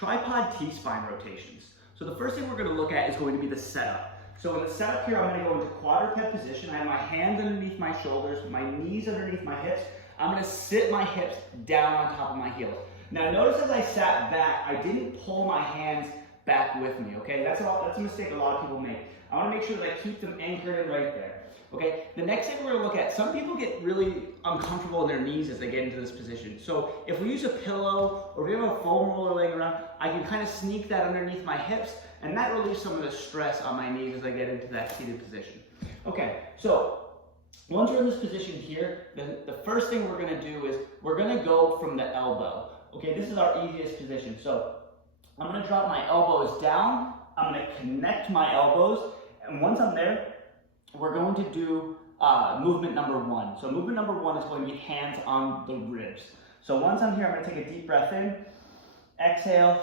tripod T-spine rotations. So the first thing we're gonna look at is going to be the setup. So in the setup here, I'm gonna go into quadruped position. I have my hands underneath my shoulders, my knees underneath my hips. I'm gonna sit my hips down on top of my heels. Now notice as I sat back, I didn't pull my hands back with me, okay? That's a mistake a lot of people make. I wanna make sure that I keep them anchored in right there. Okay, the next thing we're gonna look at, some people get really uncomfortable in their knees as they get into this position. So if we use a pillow or if we have a foam roller laying around, I can kind of sneak that underneath my hips and that relieves some of the stress on my knees as I get into that seated position. Okay, so once we're in this position here, then the first thing we're gonna do is we're gonna go from the elbow. Okay, this is our easiest position. So I'm gonna drop my elbows down, I'm gonna connect my elbows, and once I'm there, we're going to do movement number one. So movement number one is going to be hands on the ribs. So once I'm here, I'm going to take a deep breath in, exhale,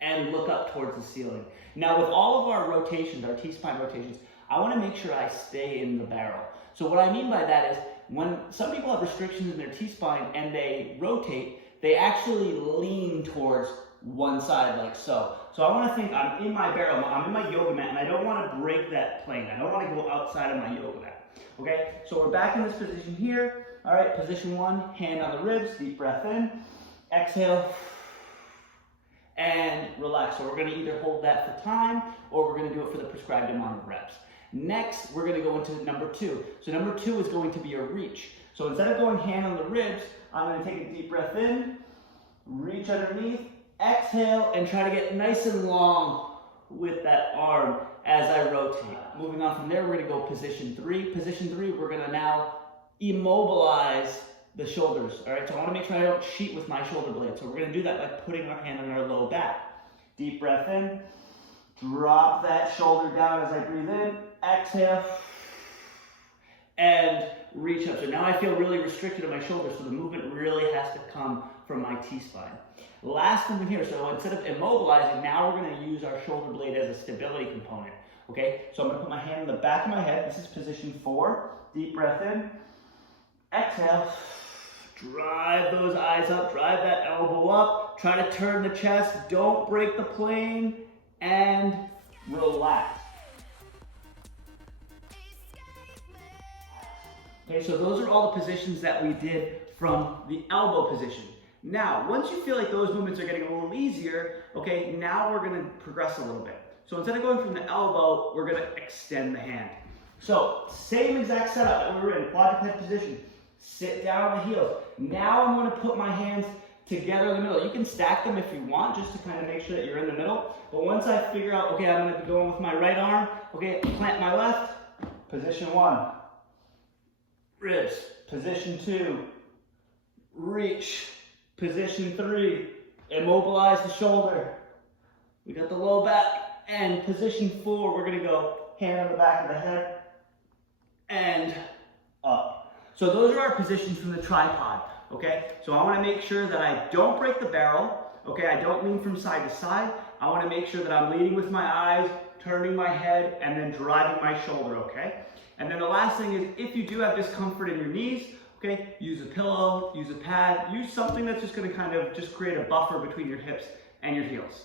and look up towards the ceiling. Now with all of our rotations, our T-spine rotations, I want to make sure I stay in the barrel. So what I mean by that is when some people have restrictions in their T-spine and they rotate, they actually lean towards one side like so. So I want to think I'm in my barrel, I'm in my yoga mat, and I don't want to break that plane. I don't want to go outside of my yoga mat. Okay, so we're back in this position here. All right, position one, hand on the ribs, deep breath in, exhale, and relax. So we're going to either hold that for time or we're going to do it for the prescribed amount of reps. Next, we're going to go into number two. So number two is going to be a reach. So instead of going hand on the ribs, I'm going to take a deep breath in, reach underneath, exhale, and try to get nice and long with that arm as I rotate. Moving on from there, we're gonna go position three. Position three, we're gonna now immobilize the shoulders, all right? So I wanna make sure I don't cheat with my shoulder blades. So we're gonna do that by putting our hand on our low back. Deep breath in, drop that shoulder down as I breathe in, exhale, and reach up. So now I feel really restricted in my shoulders, so the movement really has to come from my T-spine. Last movement here, so instead of immobilizing, now we're gonna use our shoulder blade as a stability component, okay? So I'm gonna put my hand on the back of my head. This is position four. Deep breath in, exhale, drive those eyes up, drive that elbow up, try to turn the chest, don't break the plane, and relax. Okay, so those are all the positions that we did from the elbow position. Now, once you feel like those movements are getting a little easier, okay, now we're gonna progress a little bit. So instead of going from the elbow, we're gonna extend the hand. So, same exact setup that we were in, quadruped position. Sit down on the heels. Now I'm gonna put my hands together in the middle. You can stack them if you want, just to kind of make sure that you're in the middle. But once I figure out, okay, I'm gonna be going with my right arm, okay, plant my left, position one. Ribs, position two. Reach. Position three, immobilize the shoulder. We got the low back. And position four, we're gonna go hand on the back of the head and up. So those are our positions from the tripod, okay? So I wanna make sure that I don't break the barrel, okay? I don't lean from side to side. I wanna make sure that I'm leading with my eyes, turning my head, and then driving my shoulder, okay? And then the last thing is, if you do have discomfort in your knees, okay, use a pillow, use a pad, use something that's just gonna kind of just create a buffer between your hips and your heels.